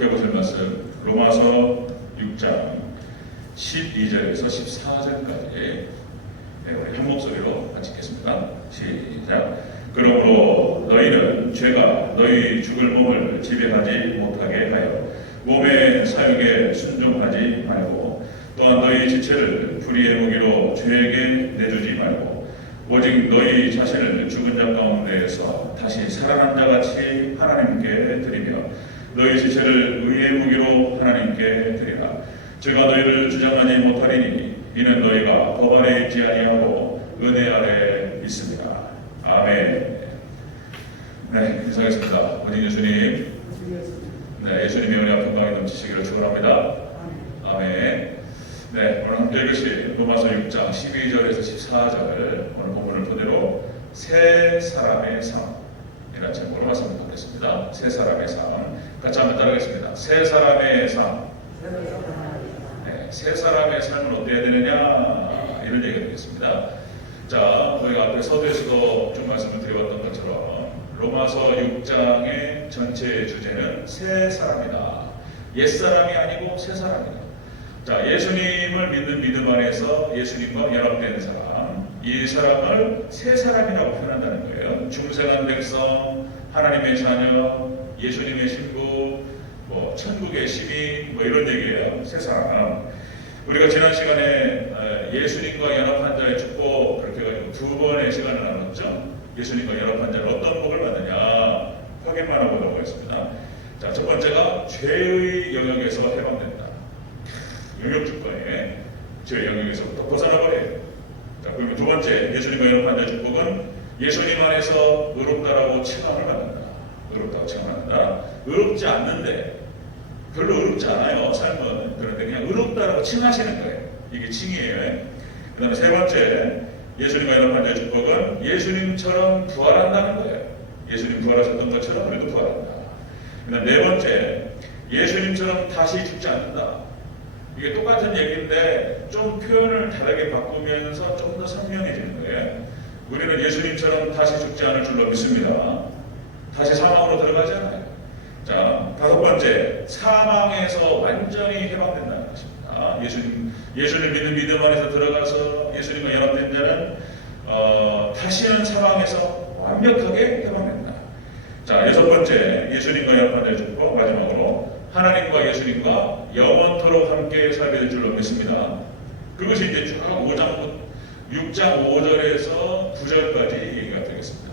함께 보실 말씀 로마서 6장 12절에서 14절까지 우리 한 목소리로 같이 읽겠습니다. 시작. 그러므로 너희는 죄가 너희 죽을 몸을 지배하지 못하게 하여 몸의 사육에 순종하지 말고, 또한 너희 지체를 불의의 무기로 죄에게 내주지 말고, 오직 너희 자신을 죽은 자 가운데에서 다시 살아난 자 같이 하나님께 드리며 너희 지체를 의의 무기로 하나님께 드리라. 제가 너희를 주장하지 못하리니 이는 너희가 법 아래 있지 아니하고 은혜 아래 있습니다. 아멘. 네, 인사하겠습니다. 어린 예수님. 네, 예수님의 은혜와 평강이 넘치시기를 축원합니다. 아멘. 네, 오늘 함께 읽으실 로마서 6장 12절에서 14절 오늘 본문을 토대로 세 사람의 삶이라는 제목으로 말씀을 받겠습니다. 세 사람의 삶. 같이 한번 따라하겠습니다. 세 사람의 삶. 네, 세 사람의 삶은 어때야 되느냐 이런 얘기가 되겠습니다. 자, 저희가 앞에 서두에서도 좀 말씀을 드려봤던 것처럼 로마서 6장의 전체 주제는 세 사람이다. 옛사람이 아니고 새 사람이다. 자, 예수님을 믿는 믿음 안에서 예수님과 연합된 사람, 이 사람을 새 사람이라고 표현한다는 거예요. 중생한 백성, 하나님의 자녀, 예수님의 신부, 천국의 시민, 이런 얘기예요. 새 사람. 우리가 지난 시간에 예수님과 연합한 자의 축복 그렇게 해가지고 두 번의 시간을 나눴죠. 예수님과 연합한 자는 어떤 복을 받느냐 확인만 하고 넘어가겠습니다. 자, 첫 번째가 죄의 영역에서 해방된다. 영역 주권에 죄의 영역에서부터 벗어나버려요. 자, 그리고 두 번째 예수님과 연합한 자의 축복은 예수님 안에서 의롭다라고 칭함을 받는다. 의롭다고 칭함한다. 의롭지 않는데 별로 의롭지 않아요, 삶은. 그런데 그냥 의롭다라고 칭하시는 거예요. 이게 칭이에요. 그 다음에 세 번째, 예수님과 연합한 자의 축복은 예수님처럼 부활한다는 거예요. 예수님 부활하셨던 것처럼 우리도 부활한다. 그 다음에 네 번째, 예수님처럼 다시 죽지 않는다. 이게 똑같은 얘기인데 좀 표현을 다르게 바꾸면서 좀 더 선명해지는 거예요. 우리는 예수님처럼 다시 죽지 않을 줄로 믿습니다. 다시 사망으로 들어가지 않아요. 자, 다섯 번째, 사망에서 완전히 해방된다는 것입니다. 예수를 믿는 믿음 안에서 들어가서 예수님과 연합된 자는 다시는 사망에서 완벽하게 해방된다. 자, 여섯 번째, 예수님과 연합한 자의 축복, 마지막으로 하나님과 예수님과 영원토록 함께 살게 될 줄로 믿습니다. 그것이 이제 쭉 6장 5절에서 9절까지 얘기가 되겠습니다.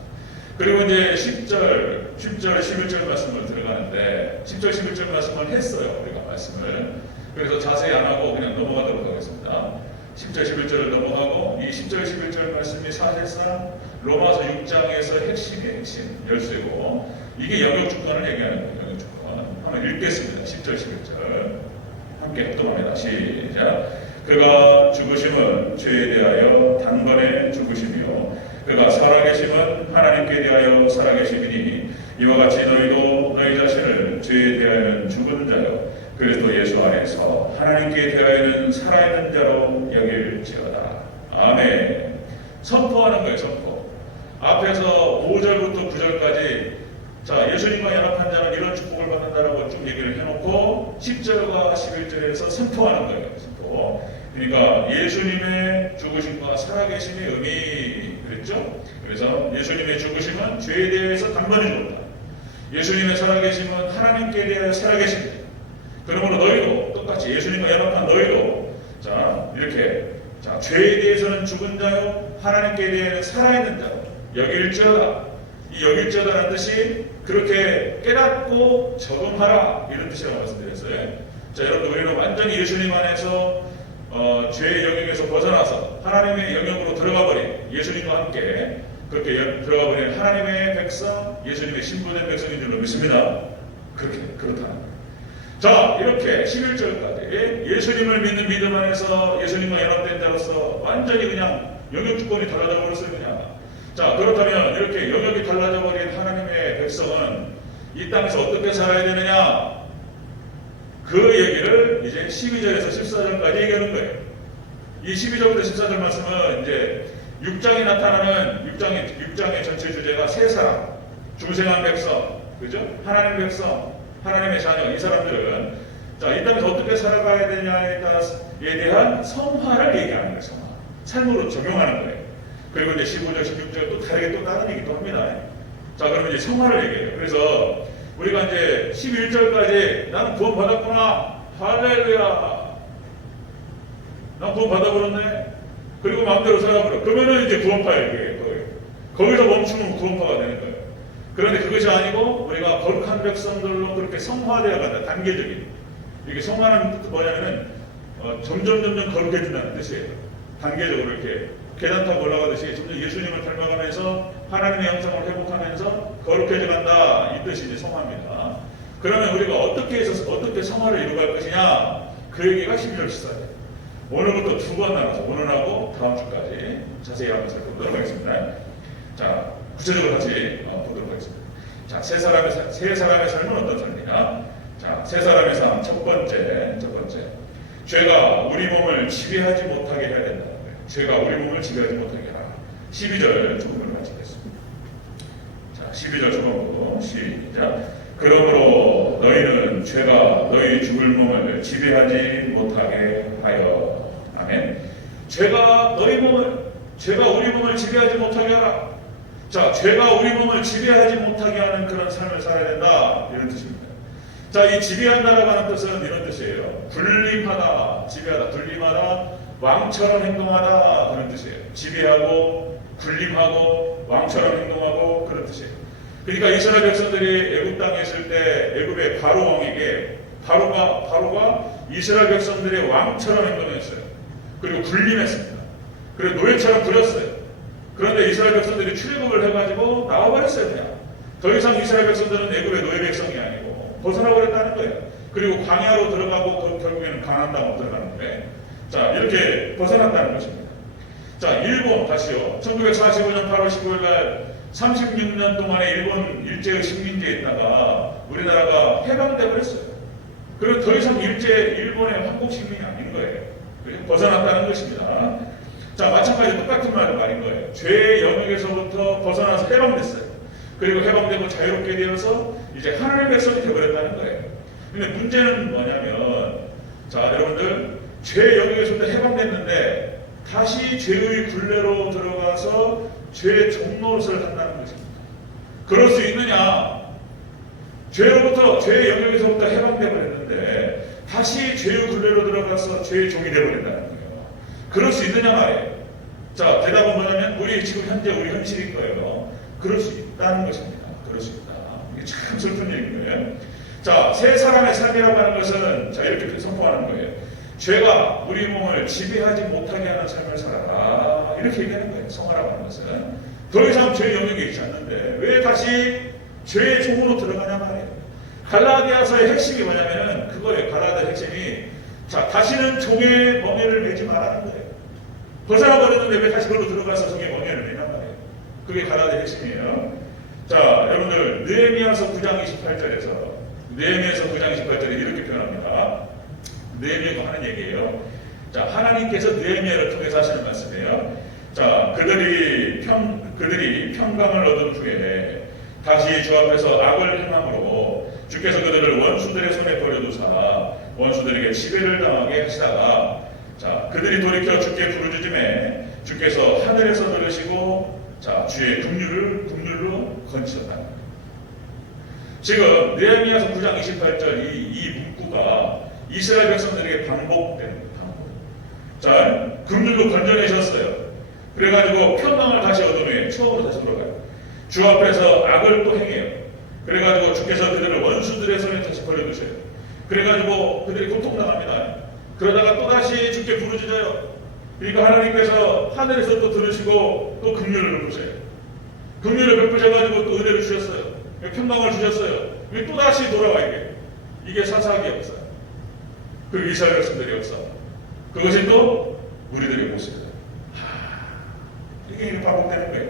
그리고 이제 10절, 11절 말씀을 들어가는데 10절, 11절 말씀을 했어요. 우리가 말씀을. 그래서 자세히 안 하고 그냥 넘어가도록 하겠습니다. 10절, 11절을 넘어가고 이 10절, 11절 말씀이 사실상 로마서 6장에서 핵심의 핵심, 열쇠고 이게 영역 주권을 얘기하는 거예요. 영역 주권. 한번 읽겠습니다. 10절, 11절 함께 합동합니다. 시작. 그가 죽으심은 죄에 대하여 단번에 죽으심이요 그가 살아계심은 하나님께 대하여 살아계심이니 이와 같이 너희도 너희 자신을 죄에 대하여는 죽은 자요 그리스도 예수 안에서 하나님께 대하여는 살아있는 자로 여길지어다. 아멘. 선포하는 거예요. 선포. 앞에서 5절부터 9절까지 자, 예수님과 연합한 자는 이런 축복을 받는다라고 쭉 얘기를 해놓고 10절과 11절에서 선포하는 거예요. 선포. 그러니까 예수님의 죽으심과 살아계심의 의미 그랬죠? 그래서 예수님의 죽으심은 죄에 대해서 단번에 죽었다. 예수님의 살아계심은 하나님께 대하여 살아계십니다. 그러므로 너희도 똑같이 예수님과 연합한 너희도 자 이렇게 자 죄에 대해서는 죽은 자요 하나님께 대해서는 살아있는 자요 여길지어다. 이 여길지어다라는 뜻이 그렇게 깨닫고 적응하라 이런 뜻이라고 말씀드렸어요. 자, 여러분 우리는 완전히 예수님 안에서 죄의 영역에서 벗어나서 하나님의 영역으로 들어가 버린 예수님과 함께 그렇게 들어가 버린 하나님의 백성, 예수님의 신부된 백성인 줄로 믿습니다. 그렇다는 거예요. 자, 이렇게 11절까지 예수님을 믿는 믿음 안에서 예수님과 연합된 자로서 완전히 그냥 영역 주권이 달라져 버렸어요. 그냥. 자, 그렇다면 이렇게 영역이 달라져 버린 하나님의 백성은 이 땅에서 어떻게 살아야 되느냐? 그 얘기를 이제 12절에서 14절까지 얘기하는 거예요. 이 12절부터 14절 말씀은 이제 6장에 나타나는 6장의 전체 주제가 세 사람, 중생한 백성, 그죠? 하나님의 백성, 하나님의 자녀, 이 사람들은 자, 이 땅에서 어떻게 살아가야 되냐에 대한 성화를 얘기하는 거예요. 성화. 삶으로 적용하는 거예요. 그리고 이제 15절, 16절 또 다르게 또 다른 얘기도 합니다. 자, 그러면 이제 성화를 얘기해요. 그래서 우리가 이제 11절까지 나는 구원 받았구나. 할렐루야. 난 구원 받아버렸네. 그리고 마음대로 살아버려. 그러면은 이제 구원파 얘기해요. 거기서 멈추면 구원파가 되는 거예요. 그런데 그것이 아니고 우리가 거룩한 백성들로 그렇게 성화되어 간다. 단계적인. 이게 성화는 뜻은 뭐냐면은 점점 거룩해진다는 뜻이에요. 단계적으로 이렇게 계단 타고 올라가듯이 점점 예수님을 닮아가면서 하나님의 형상을 회복하면서 거룩해져 간다. 이 뜻이 이제 성화입니다. 그러면 우리가 어떻게 해서 어떻게 성화를 이루어갈 것이냐? 그 얘기가 12절 14절. 오늘부터 두 번 나눠서 오늘하고 다음 주까지 자세히 한번 살펴보도록 하겠습니다. 자, 구체적으로 같이 보도록 하겠습니다. 자, 세 사람의 삶은 어떤 삶이냐? 자, 세 사람의 삶 첫 번째. 죄가 우리 몸을 지배하지 못하게 해야 된다. 죄가 우리 몸을 지배하지 못하게 하라. 12절 조금을 같이 보겠습니다. 자, 12절 조금으로 시작. 그러므로 너희는 죄가 너희 죽을 몸을 지배하지 못하게 하여. 아멘. 죄가 우리 몸을 지배하지 못하게 하라. 자, 죄가 우리 몸을 지배하지 못하게 하는 그런 삶을 살아야 된다. 이런 뜻입니다. 자, 이 지배한다라고 하는 뜻은 이런 뜻이에요. 군림하다, 지배하다, 군림하다, 왕처럼 행동하다 그런 뜻이에요. 지배하고 군림하고 왕처럼 행동하고 그런 뜻이에요. 그러니까 이스라엘 백성들이 애굽 땅에 있을 때 애굽의 바로 왕에게 바로가 이스라엘 백성들의 왕처럼 행동했어요. 그리고 군림했습니다. 그리고 노예처럼 부렸어요. 그런데 이스라엘 백성들이 출애굽을 해가지고 나와버렸어요. 그냥 더 이상 이스라엘 백성들은 애굽의 노예 백성이 아니고 벗어나버렸다는 거예요. 그리고 광야로 들어가고 결국에는 가나안 땅으로 들어가는 거예요. 자, 이렇게 벗어났다는 것입니다. 자, 일본 다시요. 1945년 8월 15일 날 36년 동안의 일본 일제의 식민지에 있다가 우리나라가 해방돼 버렸어요. 그리고 더 이상 일본의 한국 식민이 아닌 거예요. 벗어났다는 것입니다. 자, 마찬가지 똑같은 말인 거예요. 죄의 영역에서부터 벗어나서 해방됐어요. 그리고 해방되고 자유롭게 되어서 이제 하나님의 백성이 되어버렸다는 거예요. 근데 문제는 뭐냐면, 자, 여러분들, 죄의 영역에서부터 해방됐는데 다시 죄의 굴레로 들어가서 죄의 종노릇을 한다는 것입니다. 그럴 수 있느냐? 죄의 영역에서부터 해방돼 버렸는데 다시 죄의 굴레로 들어가서 죄의 종이 되어 버린다는 거예요. 그럴 수 있느냐 말이에요. 자, 대답은 뭐냐면 우리 지금 현재 우리 현실인 거예요. 그럴 수 있다는 것입니다. 그럴 수 있다. 이게 참 슬픈 얘기예요. 자, 세 사람의 삶이라고 하는 것은 자, 이렇게 선포하는 거예요. 죄가 우리 몸을 지배하지 못하게 하는 삶을 살아라. 이렇게 얘기하는 거예요. 성화라고 하는 것은. 더 이상 죄의 영역에 있지 않는데 왜 다시 죄의 종으로 들어가냐 말이에요. 갈라디아서의 핵심이 뭐냐면은 그거예요. 갈라디아의 핵심이 자, 다시는 종의 멍에를 매지 말라는 거예요. 벗어나 버렸는데 왜 다시 그걸로 들어가서 종의 멍에를 매냐 말이에요. 그게 갈라디아의 핵심이에요. 자, 여러분들 느헤미야서 9장 28절에서 이렇게 표현합니다. 느헤미야가 하는 얘기예요. 자, 하나님께서 느헤미야를 통해서 하시는 말씀이에요. 자, 그들이 평강을 얻은 후에 다시 주 앞에서 악을 행함으로 주께서 그들을 원수들의 손에 버려두사 원수들에게 지배를 당하게 하시다가 자, 그들이 돌이켜 주께 부르짖음에 주께서 하늘에서 들으시고 자, 주의 긍휼로 건지셨다. 지금 느헤미야서 9장 28절 이 문구가 이스라엘 백성들에게 반복되는 거예요. 자, 긍휼로 건져내셨어요. 그래가지고 평강을 다시 얻은 후에 추억으로 다시 돌아가요. 주 앞에서 악을 또 행해요. 그래가지고 주께서 그들을 원수들의 손에 다시 버려두셔요. 그래가지고 그들이 고통당합니다. 그러다가 또다시 주께 부르짖어요. 그러니까 하나님께서 하늘에서 또 들으시고 또 긍휼을 베푸세요. 긍휼을 베푸셔가지고 또 은혜를 주셨어요. 평강을 주셨어요. 또다시 돌아와 이게 사사기의 역사. 그 이스라엘 백성들의 역사. 그것이 또 우리들의 모습이다. 이게 반복되는 거예요.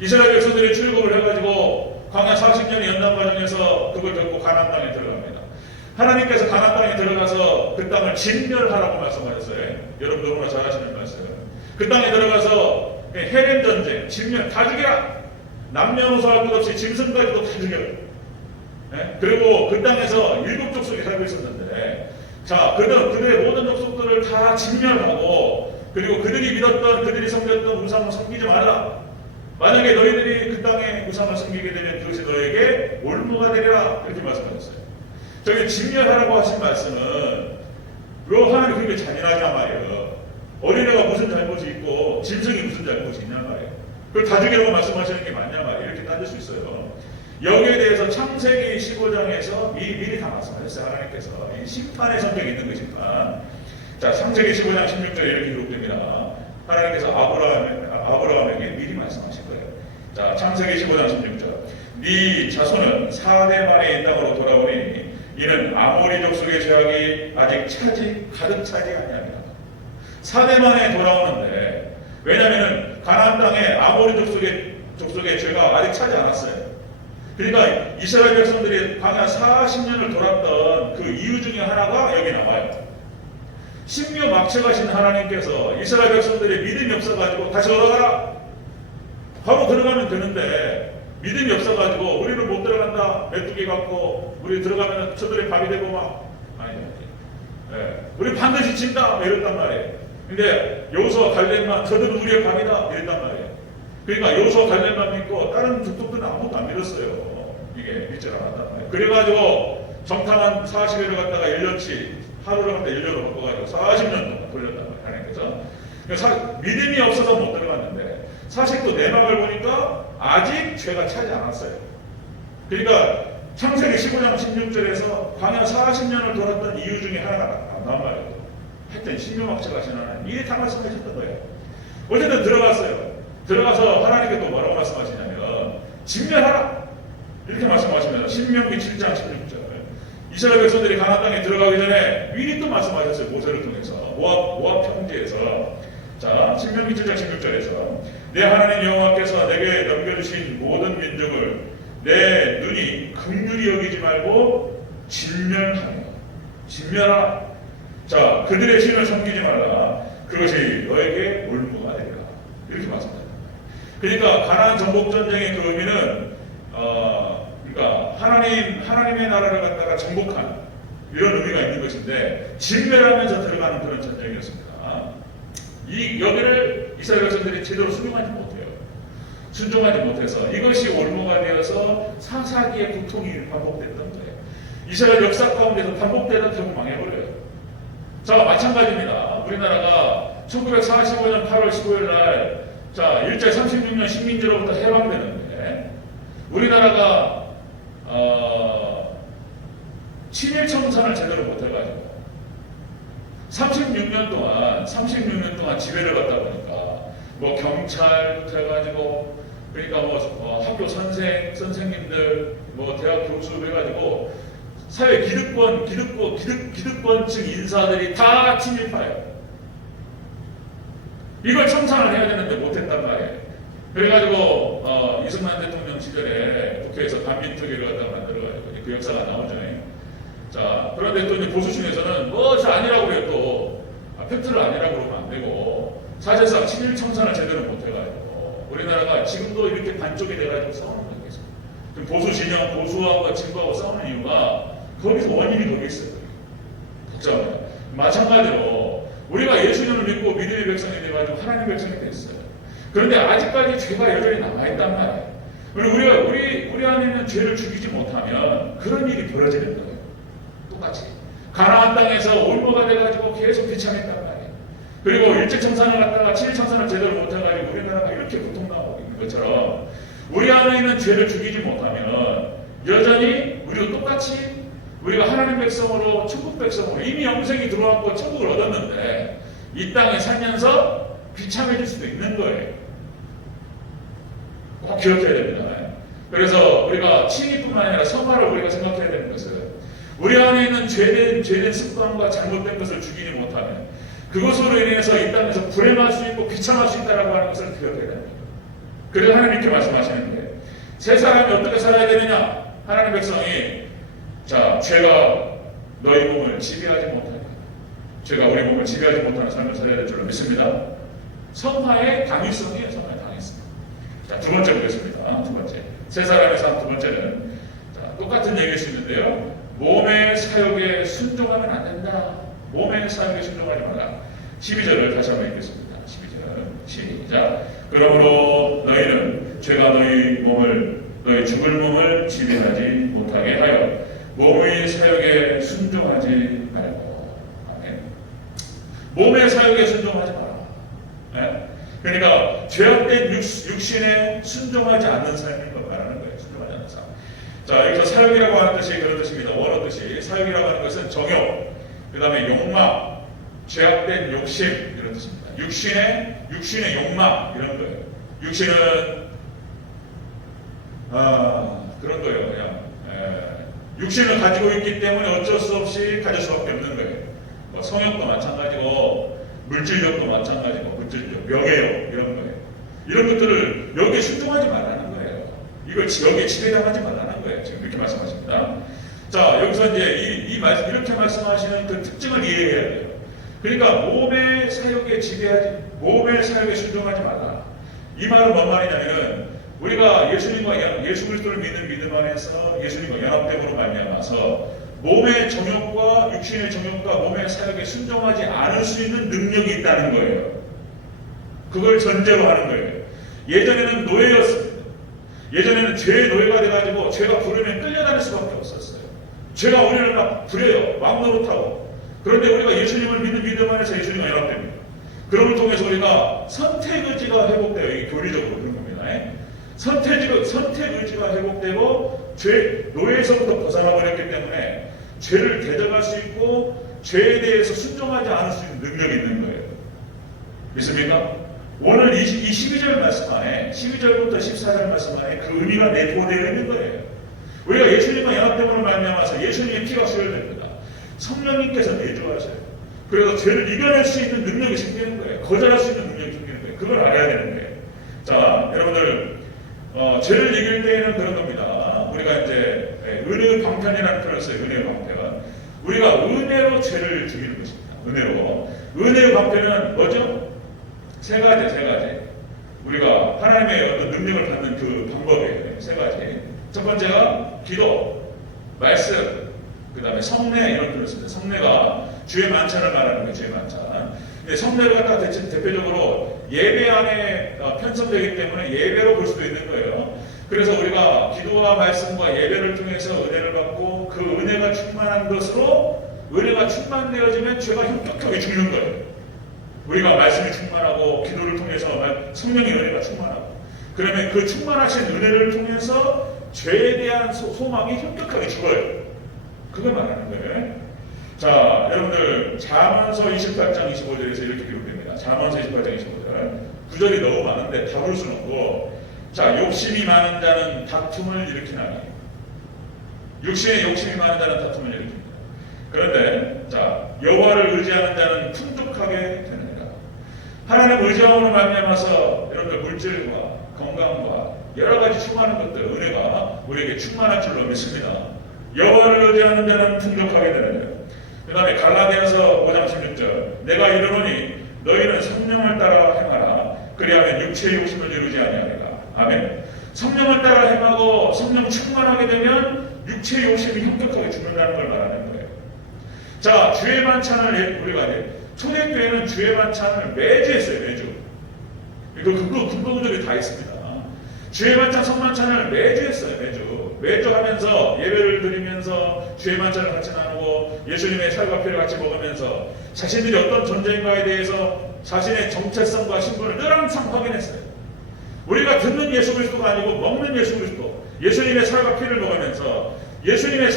이스라엘 백성들이 출국을 해가지고 광야 40년의 연단 과정에서 그걸 겪고 가나안 땅에 들어갑니다. 하나님께서 가나안 땅에 들어가서 그 땅을 진멸하라고 말씀하셨어요. 여러분 너무나 잘 아시는 말씀. 그 땅에 들어가서 헤렘 전쟁, 진멸 다 죽여라. 남녀노소 할 것 없이 짐승까지도 다 죽여라. 예? 그리고 그 땅에서 7 족속이 살고 있었는데, 자, 그들의 모든 족속들을 다 진멸하고, 그리고 그들이 믿었던, 그들이 섬겼던 우상을 섬기지 말라. 만약에 너희들이 그 땅에 우상을 섬기게 되면 그것이 너에게 올무가 되리라. 이렇게 말씀하셨어요. 저기 진멸하라고 하신 말씀은, 왜 하나님 그렇게 잔인하냐 말이에요. 어린애가 무슨 잘못이 있고 짐승이 무슨 잘못이 있냐 말이에요. 그걸 다 죽이라고 말씀하시는 게 맞냐 말이에요. 이렇게 따질 수 있어요. 여기에 대해서 창세기 15장에서 미리 다 말씀하셨어요. 하나님께서 이 심판의 성격이 있는 그 심판. 자, 창세기 15장 16절에 이렇게 기록됩니다. 하나님께서 아브라함에게 미리 말씀하신 거예요. 자, 창세기 15장 16절. 네 자손은 4대 만에 이 땅으로 돌아오니 이는 아모리 족속의 죄악이 아직 가득 차지 아니하니라. 4대 만에 돌아오는데, 왜냐하면 가나안 땅에 아모리 족속의 죄가 아직 차지 않았어요. 그러니까 이스라엘 백성들이 광야 40년을 돌았던 그 이유 중에 하나가 여기 나와요. 신묘 막체가신 하나님께서 이스라엘 백성들이 믿음이 없어가지고 다시 돌아가라. 바로 들어가면 되는데 믿음이 없어가지고 우리는 못 들어간다. 메뚜기 갖고 우리 들어가면 저들의 밥이 되고 막 우리 반드시 진다. 이랬단 말이에요. 근데 여호수아 갈렙만 저들은 우리의 밥이다. 이랬단 말이에요. 그러니까 여호수아 갈렙만 믿고 다른 족속들은 아무것도 안 믿었어요. 이게 믿지 않았단 말이에요. 그래가지고 정탐한 40일을 갖다가 1년치 하루를 갖다 1년으로 바꿔가지고 40년 동안 돌렸단 말이에요. 하나님께서. 믿음이 없어서 못 들어갔는데 사실 또 내막을 보니까 아직 죄가 차지 않았어요. 그러니까 창세기 15장 16절에서 광야 40년을 돌았던 이유 중에 하나가 나온 말이에요. 하여튼 신묘막체가 하신 하나님 이게 다 말씀하셨던 거예요. 어쨌든 들어가서 하나님께 또 뭐라고 말씀하시냐면 진멸하라 이렇게 말씀하시면서 신명기 7장 16절 이스라엘 백성들이 가나안 땅에 들어가기 전에 미리 또 말씀하셨어요. 모세를 통해서 모압 평지에서. 자, 신명기 7장 16절에서 내 하나님 여호와께서 내게 넘겨주신 모든 민족을 내 눈이 긍휼히 여기지 말고 진멸하라. 자, 그들의 신을 섬기지 말라. 그것이 너에게 올무가 되리라. 이렇게 말씀합니다. 그러니까 가나안 정복 전쟁의 그 의미는 그러니까 하나님의 나라를 갖다가 정복하는 이런 의미가 있는 것인데 진멸하면서 들어가는 그런 전쟁이었습니다. 여기를 이스라엘 백성들이 제대로 순종하지 못해서 이것이 올무가 되어서 사사기의 고통이 반복됐던 거예요. 이스라엘 역사 가운데서 반복되다 결국 망해버려요. 자, 마찬가지입니다. 우리나라가 1945년 8월 15일 날 일제 36년 식민지로부터 해방되는데 우리나라가 친일청산을 제대로 못해가지고 36년 동안 지배를 받다 보니까 뭐 경찰부터 해가지고 그러니까 뭐 학교 선생님들 뭐 대학 교수 해가지고 사회 기득권층 인사들이 다 친일파예요. 이걸 청산을 해야 되는데 못했단 말이에요. 그래가지고 이승만 대통령 시절에 국회에서 반민특위를 갖다가 만들어가지고 그 역사가 나오죠. 자, 그런데 또 이제 보수 중에서는 저 아니라고 그래요. 또 팩트를 아니라고 그러면 안 되고 사실상 친일 청산을 제대로 못해가지고 우리나라가 지금도 이렇게 반쪽이 돼가지고 싸우는 거예요. 지금 보수 진영, 보수하고 진보하고 싸우는 이유가 거기서 원인이 거기 있어요. 복잡합니다. 마찬가지로 우리가 예수님을 믿고 믿음의 백성이 돼가지고 하나님의 백성이 됐어요. 그런데 아직까지 죄가 여전히 남아있단 말이에요. 우리 안에 있는 죄를 죽이지 못하면 그런 일이 벌어지는 거예요. 똑같이 가나안 땅에서 올무가 돼가지고 계속 비참했단 말이에요. 그리고 일제청산을 갖다가 친일청산을 제대로 못해가지고 우리나라가 이렇게 고통당하고 있는 것처럼 우리 안에 있는 죄를 죽이지 못하면 여전히 우리도 똑같이 우리가 하나님 백성으로 천국 백성으로 이미 영생이 들어왔고 천국을 얻었는데 이 땅에 살면서 비참해질 수도 있는 거예요. 꼭 기억해야 됩니다. 그래서 우리가 칭의뿐만 아니라 성화를 우리가 생각해야 되는 것은 우리 안에 있는 죄된 습관과 잘못된 것을 죽이지 못하면 그것으로 인해서 이 땅에서 불행할 수 있고 비참할 수 있다고 하는 것을 기억해야 됩니다. 그래서 하나님 이렇게 말씀하시는 거예요. 세 사람이 어떻게 살아야 되느냐? 하나님 백성이 죄가 너희 몸을 지배하지 못하는 죄가 우리 몸을 지배하지 못하는 삶을 살아야 될 줄로 믿습니다. 성화의 당위성이에요. 성화의 당위성. 두 번째 보겠습니다. 두 번째. 세 사람의 삶 두 번째는 똑같은 얘기일 수 있는데요. 몸의 사욕에 순종하면 안 된다. 몸의 사욕에 순종하지 마라. 12절을 다시 한번 읽겠습니다. 12절 시작. 그러므로 너희는 죄가 너희 죽을 몸을 지배하지 못하게 하여 몸의 사욕에 순종하지 말고. 아멘. 몸의 사욕에 순종하지 마라. 네? 그러니까 죄악된 육신에 순종하지 않는 삶인 걸 말하는 거예요. 순종하지 않는 삶. 자, 여기서 사욕이라고 하는 뜻이 그런 뜻입니다. 원어 뜻이 사욕이라고 하는 것은 정욕, 그 다음에 욕망, 죄악된 욕심 이런 뜻입니다. 육신의 욕망 이런 거예요. 육신은 그런 거예요. 그냥 육신을 가지고 있기 때문에 어쩔 수 없이 가질 수밖에 없는 거예요. 뭐 성욕도 마찬가지고 물질욕도 마찬가지고 물질욕, 명예욕 이런 거예요. 이런 것들을 여기에 순종하지 말라는 거예요. 이걸 여기에 지배당하지 말라는 거예요. 지금 이렇게 말씀하십니다. 자, 여기서 이제 이렇게 말씀하시는 그 특징을 이해해야 돼요. 그러니까 몸의 사욕에 순종하지 말라. 이 말은 뭔 말이냐면은 우리가 예수 그리스도를 믿는 믿음 안에서 예수님과 연합됨으로 말미암아서 몸의 정욕과 육신의 정욕과 몸의 사욕에 순종하지 않을 수 있는 능력이 있다는 거예요. 그걸 전제로 하는 거예요. 예전에는 노예였습니다. 예전에는 죄의 노예가 돼가지고 죄가 부르면 끌려다닐 수밖에 없었어요. 죄가 우리를 막 부려요. 막 노릇하고. 그런데 우리가 예수님을 믿는 믿음 안에서 예수님과 연합됩니다. 그런 걸 통해서 우리가 선택 의지가 회복돼요. 이게 교리적으로 그런 겁니다. 선택 의지가 회복되고 노예에서부터 벗어나버렸기 때문에 죄를 대적할 수 있고 죄에 대해서 순종하지 않을 수 있는 능력이 있는 거예요. 믿습니까? 오늘 이 12절 말씀 안에 12절부터 14절 말씀 안에 그 의미가 내포되어 있는 거예요. 우리가 예수님과 연합됨으로 말미암아서 예수님의 피가 수혈됩니다. 성령님께서 내주하셔요. 그래서 죄를 이겨낼 수 있는 능력이 생기는 거예요. 거절할 수 있는 능력이 생기는 거예요. 그걸 알아야 되는 거예요. 자, 여러분들 죄를 이길 때에는 그런 겁니다. 우리가 이제 은혜의 방편이라는 표현을 써요. 은혜의 방편. 우리가 은혜로 죄를 죽이는 것입니다. 은혜의 방편은 뭐죠? 세 가지. 우리가 하나님의 어떤 능력을 받는 그 방법이에요. 세 가지. 첫 번째가 기도, 말씀, 그 다음에 성례 이런 표현을 씁니다. 성례가 주의 만찬을 말하는 거예요. 주의 만찬. 근데 성례를 갖다 대표적으로 예배 안에 편성되기 때문에 예배로 볼 수도 있는 거예요. 그래서 우리가 기도와 말씀과 예배를 통해서 은혜를 받고 그 은혜가 충만한 것으로 은혜가 충만되어지면 죄가 현격하게 죽는 거예요. 우리가 말씀이 충만하고 기도를 통해서 성령의 은혜가 충만하고 그러면 그 충만하신 은혜를 통해서 죄에 대한 소망이 현격하게 죽어요. 그걸 말하는 거예요. 자, 여러분들 잠언서 28장 25절에서 이렇게 기록됩니다. 잠언서 28장 25절 구절이 너무 많은데 다 볼 수는 없고 자, 욕심이 많은 자는 다툼을 일으키나니 육신의 욕심이 많은 자는 다툼을 일으킵니다. 그런데 자, 여호와를 의지하는 자는 풍족하게 되느니라. 하나님 의지함으로 말미암아서 여러분들 물질과 건강과 여러 가지 충만한 것들 은혜가 우리에게 충만할 줄로 믿습니다. 여호와를 의지하는 자는 풍족하게 되느니라. 그 다음에 갈라디아서 5장 16절 내가 이르노니 너희는 성령을 따라 행하라. 그리하면 육체의 욕심을 이루지 아니하리라. 아멘. 성령을 따라 행하고 성령 충만하게 되면 육체의 욕심이 현격하게 죽는다는 걸 말하는 거예요. 자, 주의 만찬을 우리가 초대교회는 주의 만찬을 매주 했어요. 매주. 근거구절이 다 있습니다. 주의 만찬 성만찬을 매주 했어요. 매주 하면서 예배를 드리면서 주의 만찬을 같이 나누고 예수님의 살과 피를 같이 먹으면서 자신들이 어떤 존재인가에 대해서 자신의 정체성과 신분을 늘 항상 확인했어요. 우리가 듣는 예수 그리스도가 아니고 먹는 예수 그리스도, 예수님의 살과 피를 먹으면서 예수님의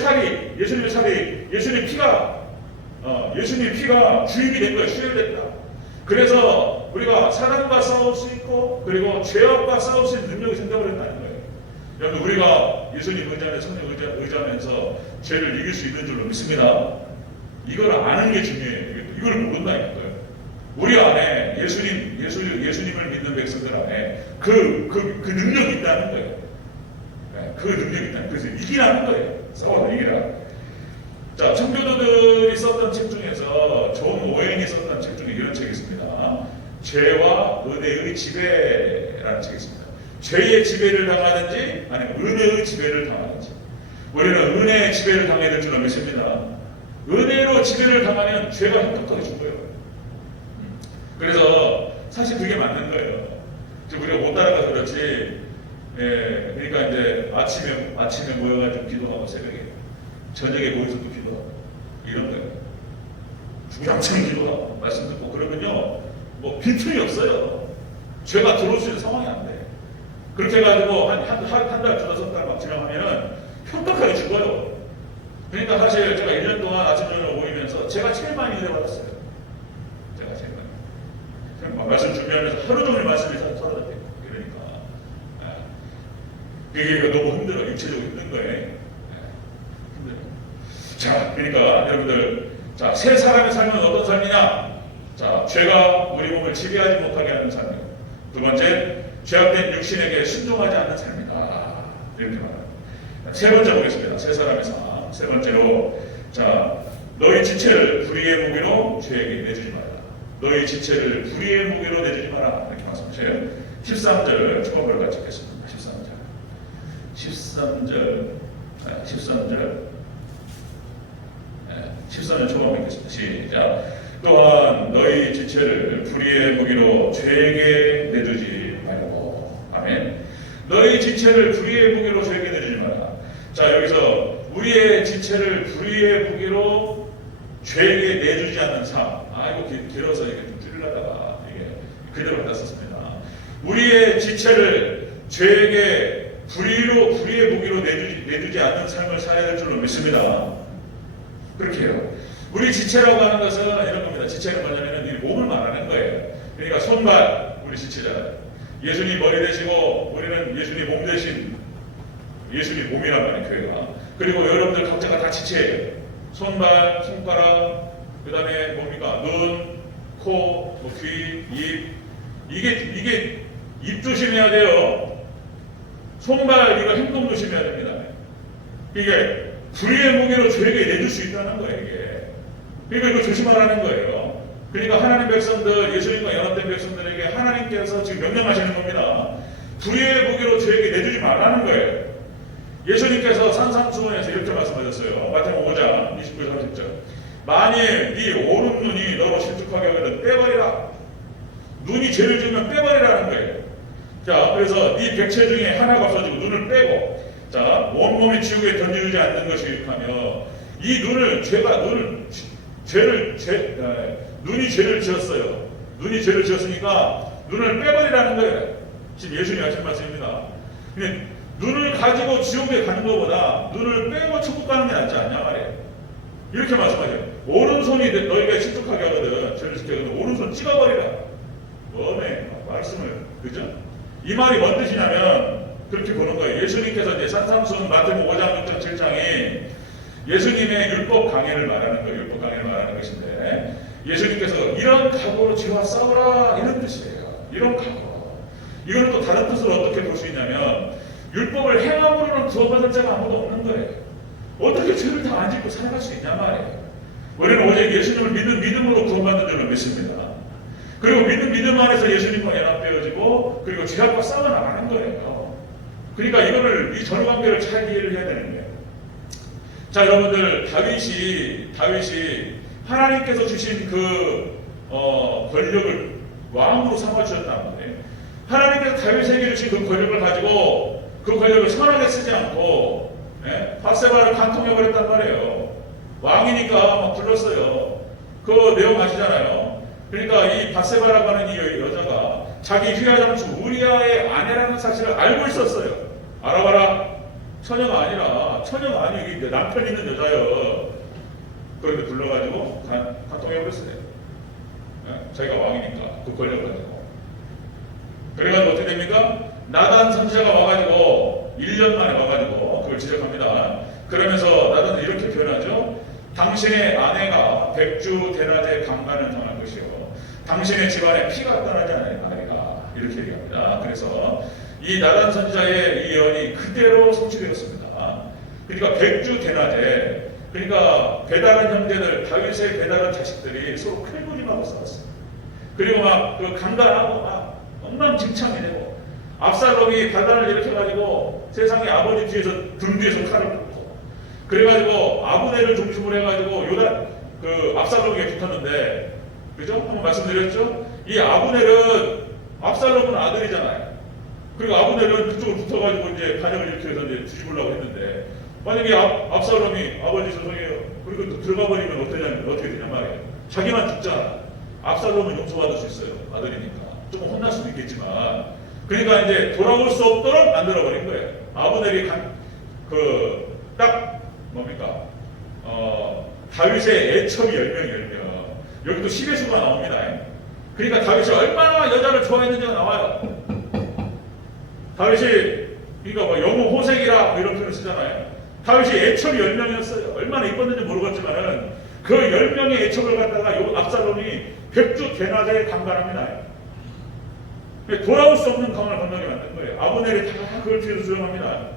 피가 주입이 된 거예요. 수혈됐다. 그래서 우리가 사랑과 싸울 수 있고 그리고 죄악과 싸울 수 있는 능력이 생겨버렸다는 거예요. 여러분 우리가 예수님 의지하며 성령 의지하면서 죄를 이길 수 있는 줄로 믿습니다. 이걸 아는 게 중요해요. 이걸 모른다니까요. 우리 안에 예수님을 믿는 백성들 안에 그 능력이 있다는 거예요. 그 능력이 있다는 거예요. 그래서 이기라는 거예요. 싸워서 이기라. 자, 청교도들이 썼던 책 중에서 존 오웬이 썼던 책 중에 이런 책이 있습니다. 죄와 은혜의 지배라는 책이 있습니다. 죄의 지배를 당하든지 아니면 은혜의 지배를 당하든지 우리는 은혜의 지배를 당해야 될 줄로 믿습니다. 은혜로 지배를 당하면 죄가 획득하게 죽어요. 그래서 사실 그게 맞는 거예요. 우리가 못 따라가서 그렇지. 그러니까 이제 아침에 모여가지고 기도하고 새벽에, 저녁에 모여서 또 기도하고 이런 거예요. 주구장창 기도하고 말씀 듣고 그러면요, 뭐 빈틈이 없어요. 죄가 들어올 수 있는 상황이 안 돼. 그렇게 해가지고 한 달, 두달, 석 달 막 지나가면은 혁박하게 죽어요. 그러니까 사실 제가 1년 동안 아침 저녁으로 모이면서 제가 제일 많이 은혜 받았어요. 제가 제일 많이. 말씀 준비하면서 하루 종일 말씀이 서러졌대요. 그러니까 그게 너무 힘들어. 육체적으로 힘든 거예요. 힘들어요. 자, 그러니까 여러분들, 자, 새 사람의 삶은 어떤 삶이냐? 자, 죄가 우리 몸을 지배하지 못하게 하는 삶이에요. 두 번째, 죄악된 육신에게 순종하지 않는 삶이다. 이렇게 말합니다. 세 번째 보겠습니다. 새 사람의 삶. 세 번째로, 자, 너희 지체를 불의의 무기로 죄에게 내주지 마라. 너희 지체를 불의의 무기로 내주지 마라. 이렇게 말씀하세요. 13절 처음으로 같이 읽겠습니다. 13절 처음 읽겠습니다. 시작. 또한 너희 지체를 불의의 무기로 죄에게 내주지 말고. 아멘. 너희 지체를 불의의 무기로 죄에게 내주지 마라. 자, 여기서 우리의 지체를 불의의 무기로 죄에게 내주지 않는 삶. 이거 길어서 이게 좀 줄이려다가 이게 그대로 갖다 썼습니다. 우리의 지체를 죄에게 불의의 무기로 내주지 않는 삶을 살아야 될 줄로 믿습니다. 그렇게 해요. 우리 지체라고 하는 것은 이런 겁니다. 지체는 뭐냐면 이 몸을 말하는 거예요. 그러니까 손발, 우리 지체잖아요. 예수님 머리 되시고 우리는 예수님 몸 대신 예수님 몸이란 말이에요, 교회가. 그리고 여러분들 각자가 다 지체예요. 손발, 손가락, 그 다음에 뭡니까? 눈, 코, 귀, 입. 이게 입 조심해야 돼요. 손발, 이거 행동 조심해야 됩니다. 이게 불의의 무기로 죄에게 내줄 수 있다는 거예요, 이게. 그러니까 이거 조심하라는 거예요. 그러니까 하나님 백성들, 예수님과 연합된 백성들에게 하나님께서 지금 명령하시는 겁니다. 불의의 무기로 죄에게 내주지 말라는 거예요. 예수님께서 산상수훈에서 이렇게 말씀하셨어요. 마태복음 5장 29절 30절. 만일 네 오른눈이 너로 실족하게 하거든 빼버리라. 눈이 죄를 지으면 빼버리라는 거예요. 자, 그래서 네 백체 중에 하나가 없어지고 눈을 빼고, 자, 온몸이 지옥에 던지지 않는 것이 유익하며, 이 눈이 죄를 지었어요. 눈이 죄를 지었으니까 눈을 빼버리라는 거예요. 지금 예수님이 하신 말씀입니다. 근데 눈을 가지고 지옥에 가는 것보다 눈을 빼고 천국 가는 게 낫지 않냐 말이에요. 이렇게 말씀하세요. 오른손이 너희가 실족하게 하거든, 죄를 지게 하거든, 오른손 찍어버리라. 몸에 말씀을, 그죠? 이 말이 뭔 뜻이냐면 그렇게 보는 거예요. 예수님께서 이제 산상수훈 마태복음 5장 6장 7장이 예수님의 율법 강해를 말하는 거예요. 율법 강해를 말하는 것인데, 예수님께서 이런 각오로 죄와 싸우라, 이런 뜻이에요. 이런 각오. 이거는 또 다른 뜻으로 어떻게 볼 수 있냐면, 율법을 행함으로는 구원받을 자가 아무도 없는 거예요. 어떻게 죄를 다 안 짓고 살아갈 수 있냐 말이에요. 우리는 오직 예수님을 믿는 믿음으로 구원받는 줄을 믿습니다. 그리고 믿는 믿음 안에서 예수님과 연합되어지고, 그리고 죄악과 싸워나가는 거예요. 그러니까 이 전관계를 잘 이해를 해야 되는 거예요. 자, 여러분들, 다윗이 하나님께서 주신 그 권력을 왕으로 삼아주셨다는 거예요. 하나님께서 다윗에게 주신 그 권력을 가지고 그 권력을 선하게 쓰지 않고 밧세바를 간통해버렸단 말이에요. 왕이니까 막 불렀어요. 그 내용 아시잖아요. 그러니까 이 밧세바라고 하는 이 여자가 자기 휘하장수 우리아의 아내라는 사실을 알고 있었어요. 알아봐라. 처녀가 아니에요. 이게 남편 있는 여자예요. 그런데 불러가지고 간통해버렸어요. 자기가 왕이니까 그 권력을 가지고. 그래가지고 어떻게 됩니까? 나단 선지자가 와가지고 1년 만에 와가지고 그걸 지적합니다. 그러면서 나단은 이렇게 표현하죠. 당신의 아내가 백주 대낮에 강간을 당할 것이요, 당신의 집안에 피가 떠나지 않으리라, 이렇게 얘기합니다. 그래서 이 나단 선지자의 이 예언이 그대로 성취되었습니다. 그러니까 백주 대낮에, 그러니까 배다른 형제들, 다윗의 배다른 자식들이 서로 칼부림하고 싸웠어요. 그리고 막 그 강간하고 막 엉망진창이 되고, 압살롬이 바단을 일으켜가지고 세상에 아버지 뒤에서 등 뒤에서 칼을 꽂고, 그래가지고 아브넬을 중심으로 해가지고 압살롬에게 붙었는데, 그죠? 한번 말씀드렸죠? 이 아브넬은 압살롬은 아들이잖아요. 그리고 아브넬은 그쪽으로 붙어가지고 이제 반역을 일으켜서 이제 뒤집으려고 했는데, 만약에 압살롬이 아버지 죄송해요. 그리고 또 들어가 버리면 어떻게 되냐 말이에요. 자기만 죽잖아. 압살롬은 용서받을 수 있어요. 아들이니까. 조금 혼날 수도 있겠지만. 그러니까 이제 돌아올 수 없도록 만들어버린 거예요. 아브넬이 딱 뭡니까? 다윗의 애첩이 10명. 여기도 10의 수가 나옵니다. 그러니까 다윗이 얼마나 여자를 좋아했는지가 나와요. 다윗이 그러니까 뭐 영웅 호색이라 뭐 이런 표현을 쓰잖아요. 다윗이 애첩이 10명이었어요. 얼마나 이뻤는지 모르겠지만은 그 10명의 애첩을 갖다가 요 압살롬이 백주 대낮에 강간합니다. 돌아올 수 없는 강을 건너게 만든 거예요. 아브넬이 다 그걸 뒤에서 수용합니다.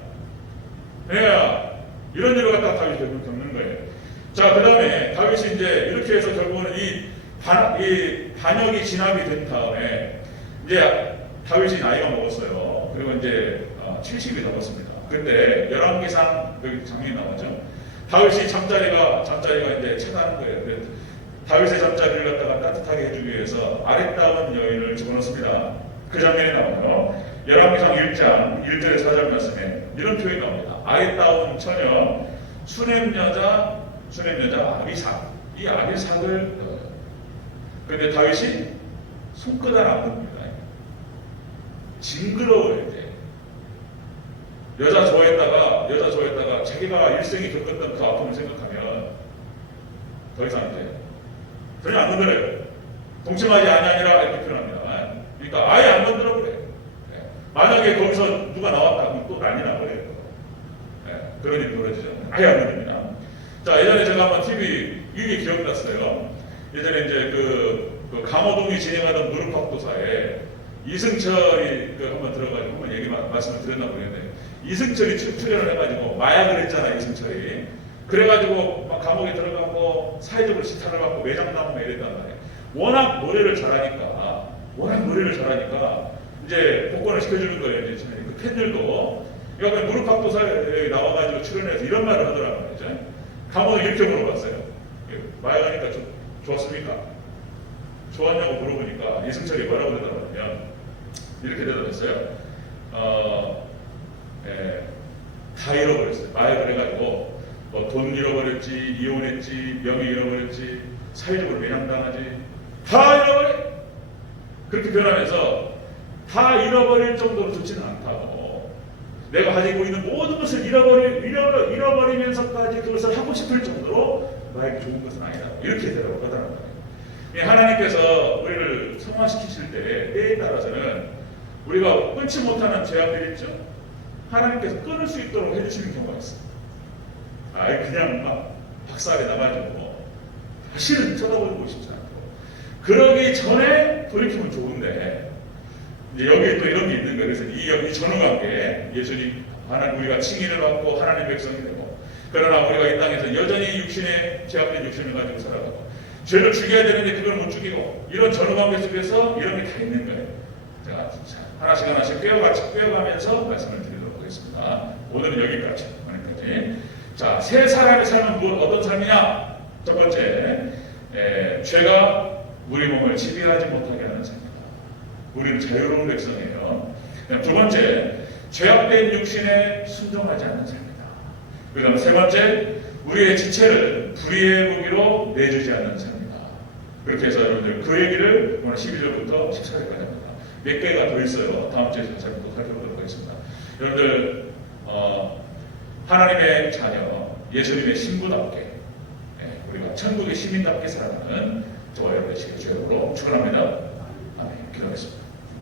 그러니까 이런 일을 갖다가 다윗이 결국 겪는 거예요. 자, 그 다음에 다윗이 이제 이렇게 해서 결국은 이 반역이 진압이 된 다음에 이제 다윗이 나이가 먹었어요. 그리고 이제 70이 넘었습니다. 그런데 열왕기상 여기 장면이 나오죠. 다윗이 잠자리가 이제 차다는 거예요. 다윗의 잠자리를 갖다가 따뜻하게 해주기 위해서 아름다운 여인을 집어넣습니다. 그 장면이 나오요. 열왕기상 1장 1절에 4절 말씀에 이런 표현이 나옵니다. 아름다운 처녀 수냄 여자 아비삭. 이 아비삭을 그런데 다윗이 손끝 하나 안 봅니다. 징그러워야 돼. 여자 좋아했다가 자기가 일생에 겪었던 그 아픔을 생각하면 더 이상 이제 전혀 안 건드려요. 동침하지 아니하니라 이렇게 표현합니다. 그러니까 아예 안 건드려 그래. 만약에 거기서 누가 나왔다 그러면 또 난리 나버려요. 그런 일이 벌어지죠. 아예 안 건드립니다. 자, 예전에 제가 한번 TV 이게 기억났어요. 예전에 이제 그 강호동이 진행하던 무릎팍도사에 이승철이 한번 들어가지고 한번 말씀을 드렸나 모르겠는데, 이승철이 출연을 해가지고 마약을 했잖아. 이승철이 그래가지고 막 감옥에 들어가고 사회적으로 지탄을 받고 매장당하고 이랬단 말이에요. 워낙 노래를 잘하니까 이제 복권을 시켜주는 거예요. 이제 그 팬들도 그러니까 무릎팍도사에 나와가지고 출연해서 이런 말을 하더라고요. 말이죠. 감옥을 이렇게 물어봤어요. 마약하니까 좋았습니까? 좋았냐고 물어보니까 이승철이 뭐라고 대답하냐면 이렇게 대답했어요. 다 잃어버렸어요. 마약을 해가지고 돈 잃어버렸지, 이혼했지, 명예 잃어버렸지, 사회적으로 매장당하지, 다 잃어버려. 그렇게 변하면서 다 잃어버릴 정도로 좋지는 않다고, 내가 가지고 있는 모든 것을 잃어버리면서까지 그것을 하고 싶을 정도로 마약이 좋은 것은 아니다. 이렇게 대답을 하더라는 거예요. 하나님께서 우리를 성화시키실 때에 따라서는 우리가 끊지 못하는 죄악들이 있죠. 하나님께서 끊을 수 있도록 해주시는 경우가 있어요. 그냥 막 박살에 나가지고 다시는 쳐다보고 싶지 않고, 그러기 전에 돌이키면 좋은데 이제 여기에 또 이런 게 있는 거예요. 그래서 이 전후관계, 예수님 우리가 칭의를 받고 하나님의 백성이 되고, 그러나 우리가 이 땅에서 여전히 육신의 죄악된 육신을 가지고 살아가고, 죄를 죽여야 되는데 그걸 못 죽이고, 이런 전후관계 속에서 이런 게 다 있는 거예요. 제가 하나씩 꿰어가면서 말씀을 드리도록 하겠습니다. 오늘은 여기까지. 자, 새 사람의 삶은 어떤 삶이냐? 첫 번째, 죄가 우리 몸을 지배하지 못하게 하는 삶입니다. 우리는 자유로운 백성이에요. 두 번째, 죄악된 육신에 순종하지 않는 삶입니다. 그 다음 세 번째, 우리의 지체를 불의의 무기로 내주지 않는 삶입니다. 그렇게 해서 여러분들 그 얘기를 오늘 12절부터 14절까지 합니다. 몇 개가 더 있어요. 다음 주에 자세히 또 살펴보도록 하겠습니다. 여러분들 하나님의 자녀, 예수님의 신부답게 우리가 천국의 시민답게 살아가는 저와 여러분의 주역으로 축원합니다. 아멘. 기도하겠습니다.